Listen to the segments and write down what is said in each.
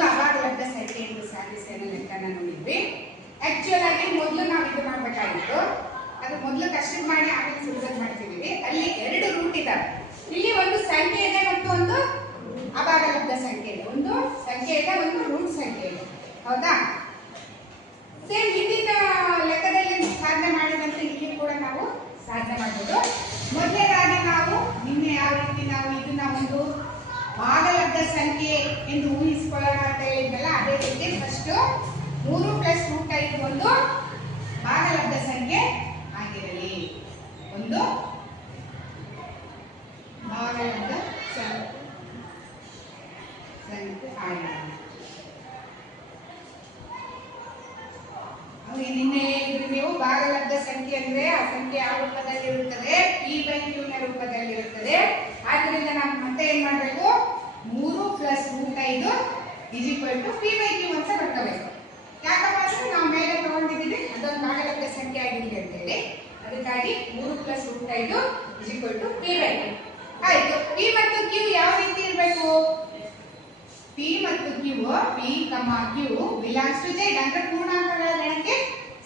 ಒಂದು ಅಭಾಗಲಬ್ಧ ಸಂಖ್ಯೆಯನ್ನು ಸಾಧಿಸಿ ಅನ್ನೋ ಲೆಕ್ಕನ ನೋಡಿದ್ವಿ. ಆಕ್ಚುಯಲ್ ಆಗಿ ಮೊದಲು ನಾವು ಇದು ಮಾಡಬೇಕಾಗಿತ್ತು, ಅದು ಮೊದಲು ಕಷ್ಟಕ್ಕೆ ಮಾಡಿ ಆಮೇಲೆ ಸುಲಭ ಮಾಡ್ತಿದ್ದೀವಿ. ಅಲ್ಲಿ 2 ರೂಟ್ ಇದಾವೆ. ಇಲ್ಲಿ ಒಂದು ಸಂಖ್ಯೆ ಇದೆ ಮತ್ತು ಒಂದು ಅಭಾಗಲಬ್ಧ ಸಂಖ್ಯೆ ಇದೆ. ಒಂದು ಸಂಖ್ಯೆ ಇದೆ, ಒಂದು ರೂಟ್ ಸಂಖ್ಯೆ ಇದೆ. ಹೌದಾ? ಸೇಮ್ ಹಿಂದಿನ ಲೆಕ್ಕದಲ್ಲಿ ಸಾಧನೆ ಮಾಡಿದಂತೆ ಇಲ್ಲಿ ಕೂಡ ನಾವು ಸಾಧನೆ ಮಾಡಬಹುದು. ಮೊದಲನೇದಾಗಿ ನಾವು ನಿನ್ನೆ ಯಾವ ರೀತಿ ನಾವು ಇದನ್ನ ಒಂದು ಭಾಗಲಬ್ಧ ಸಂಖ್ಯೆ ಎಂದು ಊಹಿಸಿಕೊಳ್ಳೋಣ ಅಂತ ಹೇಳಿದ್ನಲ್ಲ, ಅದೇ ರೀತಿ ಫಸ್ಟ್ 3 + √5 ಒಂದು ಭಾಗಲಬ್ಧ ಸಂಖ್ಯೆ ಆಗಿರಲಿ. ಒಂದು ಭಾಗಲಬ್ಧ ಸಂಖ್ಯೆ ಆಗಿರಲಿ. ನಿನ್ನೆ ಹೇಳಿದ್ರು ನೀವು ಭಾಗಲಬ್ಧ ಸಂಖ್ಯೆ ಅಂದ್ರೆ ಆ ಸಂಖ್ಯೆ ಯಾವ ರೂಪದಲ್ಲಿ ಇರುತ್ತದೆ? p/q ನ ರೂಪದಲ್ಲಿ ಇರುತ್ತದೆ. ಆದ್ದರಿಂದ ನಾವು ಮತ್ತೆ ಏನ್ ಮಾಡಬೇಕು? 3 + √5 p/q ಅಂತ ಬರ್ಕೋಬೇಕು. ಯಾಕಪ್ಪ ಅಂದ್ರೆ ನಾವು ಮೇಲೆ ತಗೊಂಡಿದ್ದೀವಿ ಅದೊಂದು ಭಾಗಲಬ್ಧ ಸಂಖ್ಯೆ ಆಗಿದೆ ಅಂತ ಹೇಳಿ, ಅದಕ್ಕಾಗಿ 3 + √5 p/q. ಆಯ್ತು. p ಮತ್ತು q ಯಾವ ರೀತಿ ಇರಬೇಕು? p ಮತ್ತು q p, q belongs to z ಅಂದ್ರೆ ಪೂರ್ಣಾಂಕಗಳ ಗಣಕ್ಕೆ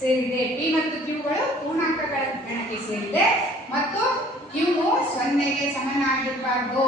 ಸೇರಿದೆ. p ಮತ್ತು q ಗಳು ಪೂರ್ಣಾಂಕಗಳ ಗಣಕ್ಕೆ ಸೇರಿದೆ ಮತ್ತು q 0ಗೆ ಸಮನಾಗಿರಬಾರದು.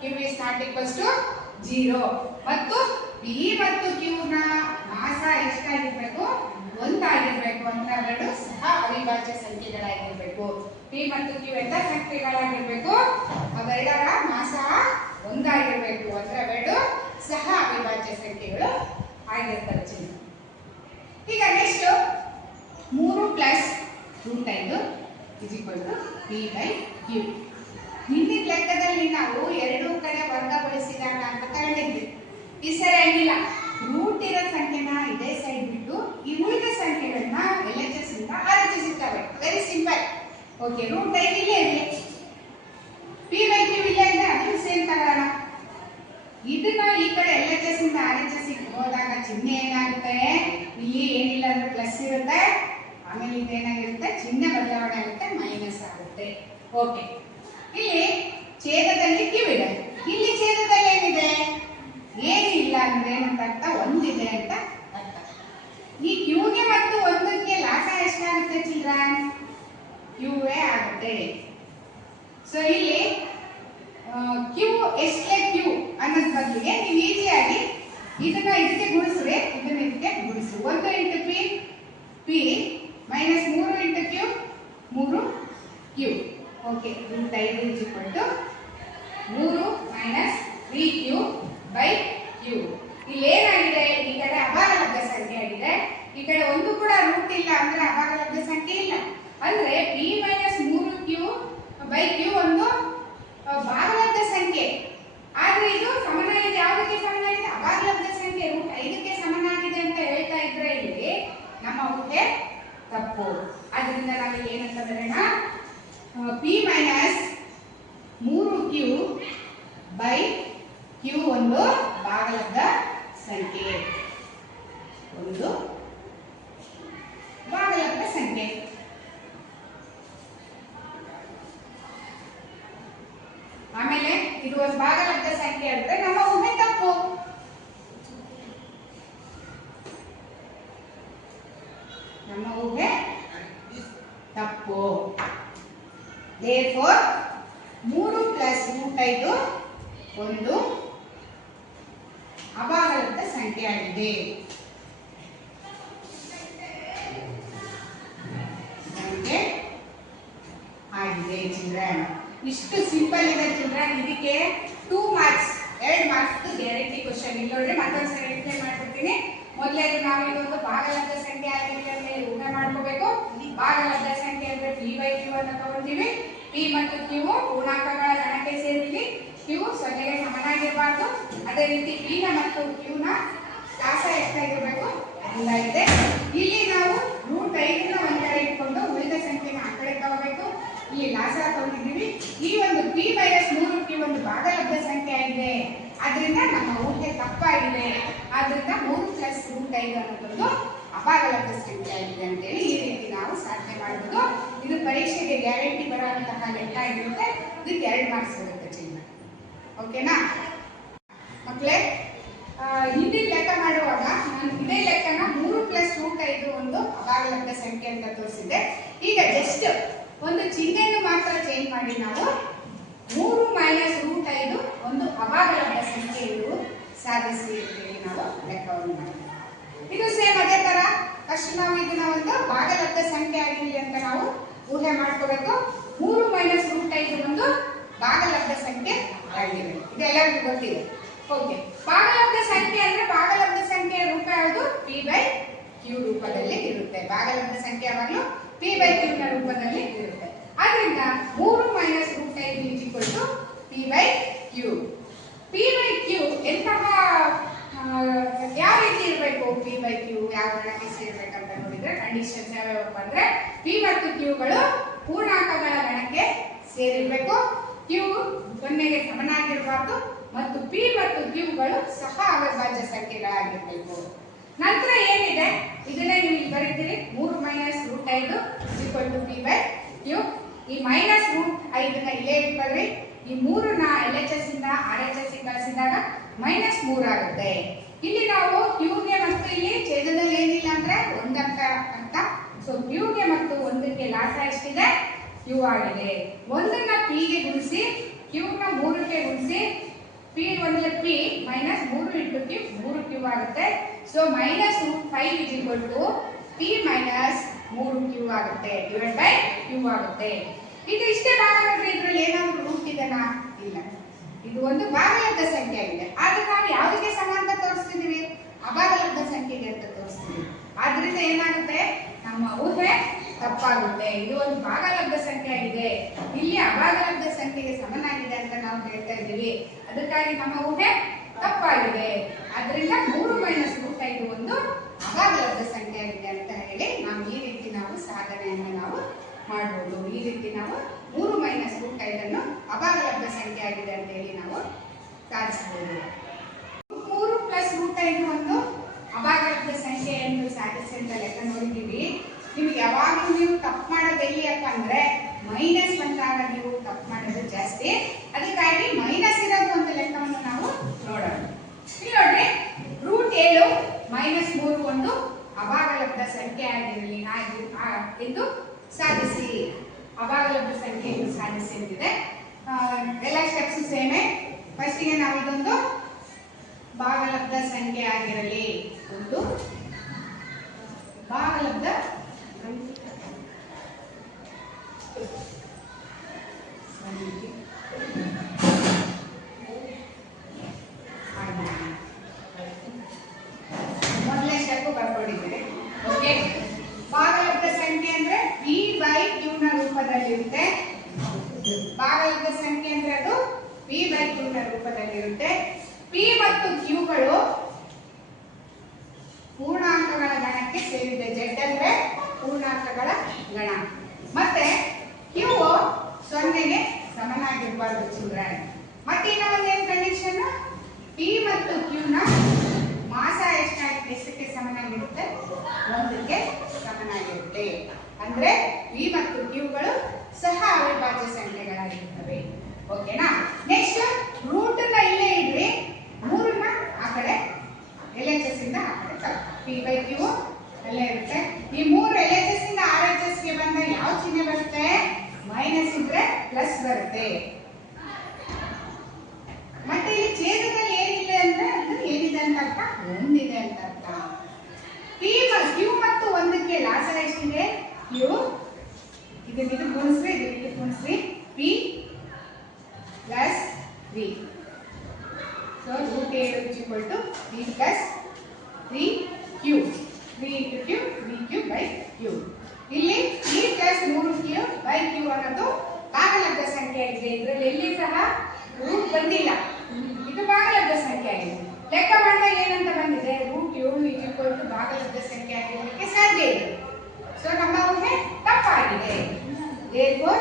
q is not equals to 0 ಮತ್ತು p ಮತ್ತು q ನ ಮಾಸ ಎಷ್ಟಾಗಿರಬೇಕು? 1 ಆಗಿರಬೇಕು. ಅಂದ್ರೆ ಅವೆರಡು ಸಹ ಅವಿಭಾಜ್ಯ ಸಂಖ್ಯೆಗಳಾಗಿರಬೇಕು. p ಮತ್ತು q ಎಂತ ಸಂಖ್ಯೆಗಳಾಗಿರಬೇಕು? ಅವೆರಡರ ಮಾಸ 1 ಆಗಿರಬೇಕು. ಅಂದ್ರೆ ಅವೆರಡು ಸಹ ಅವಿಭಾಜ್ಯ ಸಂಖ್ಯೆಗಳು ಆಗಿರ್ತವೆ. ಚಿಹ್ನೆ. ಈಗ ನೆಕ್ಸ್ಟ್ 3 + √5 p/q. ಹಿಂದಿನ ಲೆಕ್ಕದಲ್ಲಿ ನಾವು ಎರಡೂ ಕಡೆ ವರ್ಗಗೊಳಿಸಿದಾಗ ಅಂತ ತಗೊಂಡಿದ್ವಿ. ಈ ಸರಿ ಆಗಿಲ್ಲ. ರೂಟ್ ಇರೋ ಸಂಖ್ಯೆನ ಇದೇ ಸೈಡ್ ಬಿಟ್ಟು ಈ ಉಳಿದ ಸಂಖ್ಯೆಗಳನ್ನ LHS ಇಂದ RHS ಇರ್ತವೆ. Very simple. ಓಕೆ, √5 ಇಲ್ಲೇ ಇದೆ, p/q ಇಲ್ಲೇ ಇದೆ, ಅದನ್ನು ಸೇಮ್ ತಗೋಣ. ಇದನ್ನ ಈ ಕಡೆ LHS ಇಂದ RHS ಹೋದಾಗ ಚಿಹ್ನೆ ಏನಾಗುತ್ತೆ? ಇಲ್ಲಿ ಏನಿಲ್ಲ ಅಂದ್ರೆ ಪ್ಲಸ್ ಇರುತ್ತೆ, ಆಮೇಲೆ ಇದೇನಾಗಿರುತ್ತೆ? ಚಿಹ್ನೆ ಬದಲಾವಣೆ ಆಗುತ್ತೆ, ಮೈನಸ್ ಆಗುತ್ತೆ. ಓಕೆ, ಇಲ್ಲಿ ಛೇದದಲ್ಲಿ q ಇದೆ, ಇಲ್ಲಿ ಛೇದದಲ್ಲಿ ಏನಿದೆ? ಏನಿಲ್ಲ ಅಂದ್ರೆ ಏನಂತ ಅರ್ಥ? 1 ಇದೆ ಅಂತ ಅರ್ಥ. ಈ q ಗೆ ಮತ್ತು 1ಗೆ ಲಾಸ ಎಷ್ಟಾಗುತ್ತೆ ಚಿಲ್ಡ್ರನ್? q ಆಗುತ್ತೆ. ಸೊ ಇಲ್ಲಿ q ಎಷ್ಟೇ q ಅನ್ನೋದ್ ಬದಲಿಗೆ ನೀವು ಈಸಿಯಾಗಿ ಇದನ್ನ ಇದಕ್ಕೆ ಗುಣಿಸ್ರೆ, ಇದನ್ನ ಇದಕ್ಕೆ ಗುಣಿಸಿ. 1 × p p minus 3 × q 3q. Okay, √5 3 - 3q/q. ಇಲ್ಲಿ ಏನಾಗಿದೆ? ಈ ಕಡೆ ಅಭಾಗಲಬ್ಧ ಸಂಖ್ಯೆ ಆಗಿದೆ, ಈ ಕಡೆ ಒಂದು ಕೂಡ ರೂಟ್ ಇಲ್ಲ ಅಂದ್ರೆ ಅಭಾಗಲಬ್ಧ ಸಂಖ್ಯೆ ಇಲ್ಲ. ಅಂದ್ರೆ p - 3q/q ಒಂದು ಭಾಗಲಬ್ಧ ಸಂಖ್ಯೆ. ಆದ್ರೆ ಇದು ಸಮನಾಗಿದೆ, ಯಾವುದಕ್ಕೆ ಸಮನಾಗಿದೆ? ಅಭಾಗಲಬ್ಧ ಸಂಖ್ಯೆ √5ಕ್ಕೆ ಸಮನಾಗಿದೆ ಅಂತ ಹೇಳ್ತಾ ಇದ್ರೆ ಇಲ್ಲಿ ನಮ್ಮ ಊಹೆ ತಪ್ಪು. ಆದ್ರಿಂದ ನಾವು ಏನಂತ ಬರೋಣ? p - 3q/q ಒಂದು ಭಾಗಲಬ್ಧ ಸಂಖ್ಯೆ, ಒಂದು ಭಾಗಲಬ್ಧ ಸಂಖ್ಯೆ. ಆಮೇಲೆ ಇದು ಒಂದು ಭಾಗಲಬ್ಧ ಸಂಖ್ಯೆ ಅಂದ್ರೆ ನಮ್ಮ ಊಹೆ ತಪ್ಪು. ನಮ್ಮ ಊಹೆ ತಪ್ಪು. therefore 3 + √5 ಒಂದು ಅಭಾಗಲಬ್ಧ ಸಂಖ್ಯೆ ಆಗಿದೆ. ಚಿಲ್ಡ್ರನ್, ಇಷ್ಟು ಸಿಂಪಲ್ ಇದೆ ಚಿಲ್ಡ್ರನ್. ಇದಕ್ಕೆ 2 ಮಾರ್ಕ್ಸ್, 2 ಮಾರ್ಕ್ಸ್ ಗ್ಯಾರಂಟಿ ಕ್ವಶನ್. ಇಲ್ಲಿ ನೋಡ್ರಿ ಮತ್ತೊಂದ್ಸರಿ ಎಕ್ಸ್ಪ್ಲೇನ್ ಮಾಡ್ಕೊಡ್ತೀನಿ. ಮೊದಲೇದು ನಾವು ಇದೊಂದು ಭಾಗಲಬ್ಧ ಸಂಖ್ಯೆ ಆಗಿದೆ ಅಂತ ಊಹೆ ಮಾಡ್ಕೋಬೇಕು. ಭಾಗಲಬ್ಧ ಸಂಖ್ಯೆ ಅಂದ್ರೆ p/q ಅಂತ ತಗೊಂತೀವಿ. p ಮತ್ತು q ಪೂರ್ಣಾಂಕಗಳ ಗಣಕ್ಕೆ ಸೇರಿದೆ. q 0ಗೆ ಸಮನಾಗಿರಬಾರ್ದು. ಅದೇ ರೀತಿ p ನ ಮತ್ತು q ನ ಲಾಸ ಎಷ್ಟಾಗಿರಬೇಕು? 1 ಇದೆ. ಇಲ್ಲಿ ನಾವು √5ನ ಒಂದ್ ಕಡೆ ಇಟ್ಕೊಂಡು ಉಳಿದ ಸಂಖ್ಯೆನ ಆ ಕಡೆ ತಗೋಬೇಕು. ಇಲ್ಲಿ ಲಾಸ ತಗೊಂಡಿದ್ದೀವಿ. ಈ ಒಂದು p - 3q ಒಂದು ಭಾಗಲಬ್ಧ ಸಂಖ್ಯೆ ಆಗಿದೆ, ಆದ್ರಿಂದ ನಮ್ಮ ಊಹೆ ತಪ್ಪಾಗಿದೆ. ಆದ್ರಿಂದ 3 + √5 ಅನ್ನೋದೊಂದು ಅಭಾಗಲಬ್ಧ ಸಂಖ್ಯೆ ಆಗಿದೆ ಅಂತೇಳಿ ಈ ರೀತಿ ನಾವು ಸಾಧನೆ ಮಾಡಬಹುದು. ಇದು ಪರೀಕ್ಷೆಗೆ ಗ್ಯಾರಂಟಿ ಬರುವಂತಹ ಲೆಕ್ಕ ಆಗಿರುತ್ತೆ. ಇದಕ್ಕೆ 2 ಮಾರ್ಕ್ಸ್ ಸಿಗುತ್ತೆ ಚಿನ್ನ. ಓಕೆನಾ ಮಕ್ಕಳೇ? ಹಿಂದಿನ ಲೆಕ್ಕ ಮಾಡುವಾಗ ನಾನು ಇದೇ ಲೆಕ್ಕನ 3+√5 ಒಂದು ಅಭಾಗಲಬ್ಧ ಸಂಖ್ಯೆ ಅಂತ ತೋರಿಸಿದೆ. ಈಗ ಜಸ್ಟ್ ಒಂದು ಚಿಹ್ನೆಯನ್ನು ಮಾತ್ರ ಚೇಂಜ್ ಮಾಡಿ ನಾವು 3 - ಒಂದು ಅಭಾಗಲಬ್ಧ ಸಂಖ್ಯೆ ಎಂದು ಸಾಧಿಸಿ ಅಂತೇಳಿ ನಾವು ಲೆಕ್ಕವನ್ನು ಮಾಡ್ತೀವಿ. ಇದು ಸೇಮ್ ಅದೇ ತರ ಫಸ್ಟ್ ನಾವು ಇದನ್ನ ಒಂದು ಭಾಗಲಬ್ಧ ಸಂಖ್ಯೆ ಆಗಿರಲಿ ಅಂತ ನಾವು ಊಹೆ ಮಾಡ್ಕೋಬೇಕು. 3 - ಒಂದು ಭಾಗಲಬ್ಧ ಸಂಖ್ಯೆ ಆಗಿದೆ. ಇದೆಲ್ಲರಿಗೂ ಗೊತ್ತಿದೆ. ಓಕೆ, ಭಾಗಲಬ್ಧ ಸಂಖ್ಯೆ ಅಂದ್ರೆ ಭಾಗಲಬ್ಧ ಸಂಖ್ಯೆಯ ರೂಪ ಯಾವುದು? p/q ರೂಪದಲ್ಲಿ ಇರುತ್ತೆ. ಭಾಗಲಬ್ಧ ಸಂಖ್ಯೆ ಯಾವಾಗಲೂ p/q ನ ರೂಪದಲ್ಲಿ ಇರುತ್ತೆ. ಆದ್ದರಿಂದ 3 - √5 p/q. p/q ಎಂತಹ ಯಾವ ರೀತಿ ಇರಬೇಕು? p/q ಯಾವ ಗಣಕ್ಕೆ ಸೇರ್ಬೇಕಂತ ನೋಡಿದ್ರೆ ಕಂಡೀಷನ್ಸ್ ಯಾವ್ಯಾವಪ್ಪ ಅಂದ್ರೆ p ಮತ್ತು q ಗಳು ಪೂರ್ಣಾಂಕಗಳ ಗಣಕ್ಕೆ ಸೇರಿರಬೇಕು, q 0ಗೆ ಸಮನಾಗಿರಬಾರ್ದು ಮತ್ತು p ಮತ್ತು q ಗಳು ಸಹ ಅವಿಭಾಜ್ಯ ಸಂಖ್ಯೆಗಳಾಗಿರಬೇಕು. ನಂತರ ಏನಿದೆ ಇದನ್ನೇ ನೀವು ಬರೀತೀರಿ 3 - √5 p/q. ಈ -√5 ಇಲ್ಲೇ ಇಟ್ಕೊಳ್ಳಿ. ಈ 3ನ LHS ಇಂದ RHS ಗೆ ಕಳಿಸಿದಾಗ -3 ಆಗುತ್ತೆ. ಇಲ್ಲಿ ನಾವು q ಗೆ ಮತ್ತು ಇಲ್ಲಿ ಛೇದದಲ್ಲಿ ಏನಿಲ್ಲ ಅಂದ್ರೆ 1 ಅಂಕ ಅಂತ. ಸೊ q ಗೆ ಮತ್ತು 1ಕ್ಕೆ ಲಾಸ ಎಷ್ಟಿದೆ? q ಆಗಿದೆ. 1ನ p ಗೆ ಗುಣಿಸಿ q ನ 3ಕ್ಕೆ ಗುಣಿಸಿ p 1 p - 3 × q 3q ಆಗುತ್ತೆ. ಸೊ -√5 p - 3q ಆಗುತ್ತೆ, /q ಆಗುತ್ತೆ. ಇದು ಇಷ್ಟೇ ಭಾಗ ನೋಡ್ರಿ. ಇದರಲ್ಲಿ ಏನಾದರೂ ರೂಟ್ ಇದೆನಾ? ಇಲ್ಲ. ಇದು ಒಂದು ಭಾಗಲಬ್ಧ ಸಂಖ್ಯೆ ಆಗಿದೆ. ಆದ್ರೆ ನಾವು ಯಾವುದಕ್ಕೆ ಸಮ ಅಂತ ತೋರಿಸ್ತಿದೀವಿ? ಅಭಾಗಲಬ್ಧ ಸಂಖ್ಯೆಗೆ ಅಂತ ತೋರಿಸ್ತೀವಿ. ಆದ್ರಿಂದ ಏನಾಗುತ್ತೆ? ನಮ್ಮ ಊಹೆ ತಪ್ಪಾಗುತ್ತೆ. ಇದು ಒಂದು ಭಾಗಲಬ್ಧ ಸಂಖ್ಯೆ ಆಗಿದೆ, ಇಲ್ಲಿ ಅಭಾಗಲಬ್ಧ ಸಂಖ್ಯೆಗೆ ಸಮನಾಗಿದೆ ಅಂತ ನಾವು ಹೇಳ್ತಾ ಇದ್ದೀವಿ. ಅದಕ್ಕಾಗಿ ನಮ್ಮ ಊಹೆ ತಪ್ಪಾಗಿದೆ. ಆದ್ರಿಂದ 3 - √5 ಒಂದು ಅಭಾಗಲಬ್ಧ ಸಂಖ್ಯೆ ಆಗಿದೆ ಅಂತ ಹೇಳಿ ನಾವು ಈ ರೀತಿ ನಾವು ಸಾಧನೆಯನ್ನು ನಾವು ಮಾಡಬಹುದು. ಈ ರೀತಿ ನಾವು 3 - √5 ಅಭಾಗಲಬ್ಧ ಸಂಖ್ಯೆ ಆಗಿದೆ ಅಂತ ಹೇಳಿ ನಾವು ಸಾಧಿಸಬಹುದು. 3 + √5 ಒಂದು ಅಭಾಗಲಬ್ಧ ಸಂಖ್ಯೆ ಎಂದು ಸಾಧಿಸಿ ಅಂತ ಲೆಕ್ಕ ನೋಡಿದ್ದೀವಿ. ನಿಮ್ಗೆ ಯಾವಾಗಲೂ ನೀವು ತಪ್ಪು ಮಾಡೋದು ಎಲ್ಲಿಯಪ್ಪ ಅಂದ್ರೆ ಮೈನಸ್ ಬಂದಾಗ ನೀವು ತಪ್ಪು ಮಾಡೋದು ಜಾಸ್ತಿ. ಅದಕ್ಕಾಗಿ ಮೈನಸ್ ಇರೋದು ಒಂದು ಲೆಕ್ಕವನ್ನು ನಾವು ನೋಡೋಣ. ಇಲ್ಲಿ ನೋಡ್ರಿ, √7 - 3 ಒಂದು ಅಭಾಗಲಬ್ಧ ಸಂಖ್ಯೆ ಆಗಿರಲಿ ಎಂದು ಸಾಧಿಸಿ. ಅಭಾಗಲಬ್ಧ ಸಂಖ್ಯೆಯನ್ನು ಸಾಧಿಸಿ ಅಂತಿದೆ. ಎಲ್ಲ ಸ್ಟೆಪ್ಸ್ ಸೇಮೆ. ಫಸ್ಟಿಗೆ ನಾವು ಇದೊಂದು ಭಾಗಲಬ್ಧ ಸಂಖ್ಯೆ ಆಗಿರಲಿ, ಒಂದು ಭಾಗಲಬ್ಧ ಮೊದಲನೇ ಸ್ಟೆಪ್ ಬರ್ಕೊಂಡಿದ್ದೀರಿ. ಓಕೆ, ಭಾಗಲಬ್ಧ ಸಂಖ್ಯೆ ಅಂದ್ರೆ p/q ನ ರೂಪದಲ್ಲಿರುತ್ತೆ. ಭಾಗಲಬ್ಧ ಸಂಖ್ಯೆ ಅಂದ್ರೆ ಅದು p/q ನ ರೂಪದಲ್ಲಿರುತ್ತೆ. p ಮತ್ತು q ಗಳು ಪೂರ್ಣಾಂಕಗಳ ಗಣಕ್ಕೆ ಸೇರಿದೆ. z ಅಂದ್ರೆ ಪೂರ್ಣಾಂಕಗಳ ಗಣ. ಮತ್ತೆ q 0ಗೆ ಸಮನಾಗಿರಬಾರ್ದು ಚಿಲ್ಡ್ರನ್. ಮತ್ತೆ ಇನ್ನೊಂದೇನು ಕಂಡೀಷನ್? p ಮತ್ತು q ನ ಮಾಸ ಎಷ್ಟಕ್ಕೆ ಸಮನಾಗಿರುತ್ತೆ? 1ಕ್ಕೆ ಸಮನಾಗಿರುತ್ತೆ. ಅಂದ್ರೆ p ಮತ್ತು q ಗಳು ಸಹ ಅವಿಭಾಜ್ಯ ಸಂಖ್ಯೆಗಳಾಗಿರ್ತವೆ. ಓಕೆನಾ? ನೆಕ್ಸ್ಟ್ ರೂಟ್ ನ ಇಲ್ಲೇ ಇಡ್ರಿ, 3ನ ಆ ಕಡೆ LHS ಇಂದ ಆ ಕಡೆ p/q ಅಲ್ಲೇ ಇರುತ್ತೆ. ಈ 3 LHS ಇಂದ RHS ಗೆ ಬಂದ ಯಾವ ಚಿಹ್ನೆ ಬರುತ್ತೆ? ಮೈನಸ್ ಇದ್ರೆ ಪ್ಲಸ್ ಬರುತ್ತೆ. ಮತ್ತೆ ಇಲ್ಲಿ ಛೇದದಲ್ಲಿ ಏನಿದೆ ಅಂದ್ರೆ ಅದು ಏನಿದೆ ಅಂತ ಅರ್ಥ? 1 ಇದೆ ಅಂತ ಅರ್ಥ. q ಮತ್ತು 1ಕ್ಕೆ ಲಾಸ ಎಷ್ಟಿದೆ? q ಇದು ಗುಣಿಸ್ರಿ, ಇದು ಗುಣಿಸ್ರಿ, p + 3. So √7 p + 3q. 3 × q 3q/q. ಇಲ್ಲಿ p + 3q/q ಅನ್ನೋದು ಭಾಗಲಬ್ಧ ಸಂಖ್ಯೆ ಆಗಿದೆ. ಇದರಲ್ಲಿ ಎಲ್ಲಿ ಸಹ ರೂಟ್ ಬಂದಿಲ್ಲ. ಇದು ಭಾಗಲಬ್ಧ ಸಂಖ್ಯೆ ಆಗಿದೆ. ಲೆಕ್ಕ ಮಾಡಿದಾಗ ಏನಂತ ಬಂದಿದೆ? √7 ಭಾಗಲಬ್ಧ ಸಂಖ್ಯೆ ಆಗಿರಲಿಕ್ಕೆ ಸಾಧ್ಯ ಇದೆ. ಸೊ ನಮ್ಮ ಊಹೆ ತಪ್ಪಾಗಿದೆ. therefore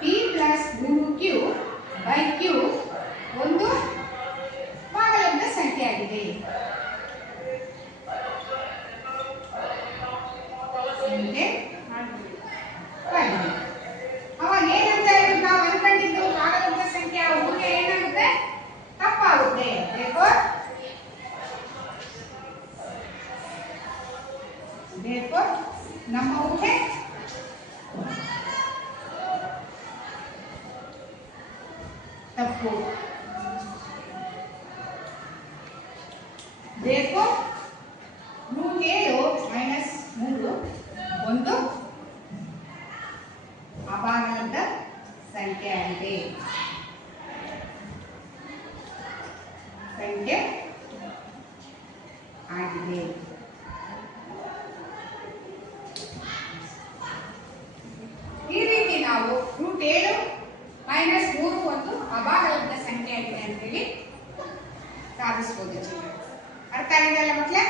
p + 3q/q ಒಂದು ಭಾಗಲಬ್ಧ ಸಂಖ್ಯೆ ಆಗಿದೆ. ಅವಾಗ ಏನಂತ ನಾವು ಅನ್ಕೊಂಡಿದ್ದು ಭಾಗಲಬ್ಧ ಸಂಖ್ಯೆ ಊಹೆ ಏನಾಗುತ್ತೆ? ತಪ್ಪಾಗುತ್ತೆ. therefore ನಮ್ಮ ಊಹೆ ತಪ್ಪು. देखो √7 - 3 ಒಂದು ಅಭಾಗಲಬ್ಧ ಸಂಖ್ಯೆ ಆಗಿದೆ. ಈ ರೀತಿ ನಾವು √7 - 3 ಒಂದು ಅಭಾಗಲಬ್ಧ ಸಂಖ್ಯೆ ಆಗಿದೆ ಅಂತ ಹೇಳಿ ಸಾಧಿಸಬಹುದು. ಅರ್ಥ ಆಗಿದೆಯಲ್ಲ ಮಕ್ಕಳೇ?